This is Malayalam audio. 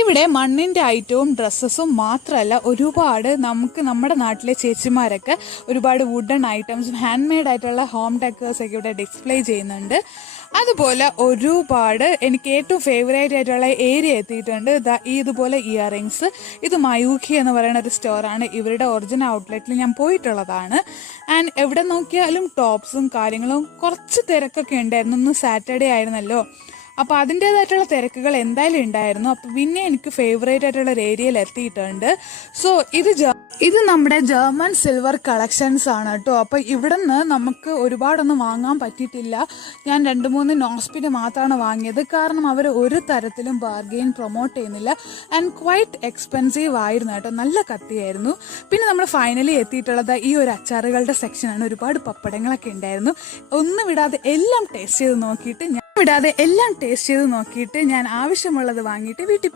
ഇവിടെ മണ്ണിന്റെ ഐറ്റവും ഡ്രസ്സസും മാത്രമല്ല, ഒരുപാട് നമ്മുടെ നാട്ടിലെ ചേച്ചിമാരൊക്കെ ഒരുപാട് വുഡൻ ഐറ്റംസും ഹാൻഡ് മെയ്ഡ് ആയിട്ടുള്ള ഹോം ഡെക്കേഴ്സ് ഒക്കെ ഇവിടെ ഡിസ്പ്ലേ ചെയ്യുന്നുണ്ട്. അതുപോലെ ഒരുപാട് എനിക്ക് ഏറ്റവും ഫേവറേറ്റ് ആയിട്ടുള്ള ഏരിയ എത്തിയിട്ടുണ്ട്. ഇതുപോലെ ഇയറിങ്സ്. ഇത് മയൂഖി എന്ന് പറയുന്ന ഒരു സ്റ്റോറാണ്. ഇവരുടെ ഒറിജിനൽ ഔട്ട്ലെറ്റിൽ ഞാൻ പോയിട്ടുള്ളതാണ്. ആൻഡ് എവിടെ നോക്കിയാലും ടോപ്സും കാര്യങ്ങളും. കുറച്ച് തിരക്കൊക്കെ ഉണ്ടായിരുന്നു. ഇന്ന് സാറ്റർഡേ ആയിരുന്നല്ലോ, അപ്പോൾ അതിൻ്റെതായിട്ടുള്ള തിരക്കുകൾ എന്തായാലും ഉണ്ടായിരുന്നു. അപ്പോൾ പിന്നെ എനിക്ക് ഫേവറേറ്റ് ആയിട്ടുള്ള ഒരു ഏരിയയിൽ എത്തിയിട്ടുണ്ട്. സോ ഇത് നമ്മുടെ ജർമ്മൻ സിൽവർ കളക്ഷൻസ് ആണ് കേട്ടോ. അപ്പോൾ ഇവിടെ നിന്ന് നമുക്ക് ഒരുപാടൊന്നും വാങ്ങാൻ പറ്റിയിട്ടില്ല. ഞാൻ 2-3 നോസ്പിന് മാത്രമാണ് വാങ്ങിയത്. കാരണം അവർ ഒരു തരത്തിലും ബാർഗെയിൻ പ്രൊമോട്ട് ചെയ്യുന്നില്ല. ആൻഡ് ക്വൈറ്റ് എക്സ്പെൻസീവ് ആയിരുന്നു കേട്ടോ. നല്ല കത്തിയായിരുന്നു. പിന്നെ നമ്മൾ ഫൈനലി എത്തിയിട്ടുള്ളത് ഈ ഒരു അച്ചാറുകളുടെ സെക്ഷനാണ്. ഒരുപാട് പപ്പടങ്ങളൊക്കെ ഉണ്ടായിരുന്നു. ഒന്നും വിടാതെ എല്ലാം ടേസ്റ്റ് ചെയ്ത് നോക്കിയിട്ട് ഞാൻ ആവശ്യമുള്ളത് വാങ്ങിയിട്ട് വീട്ടിൽ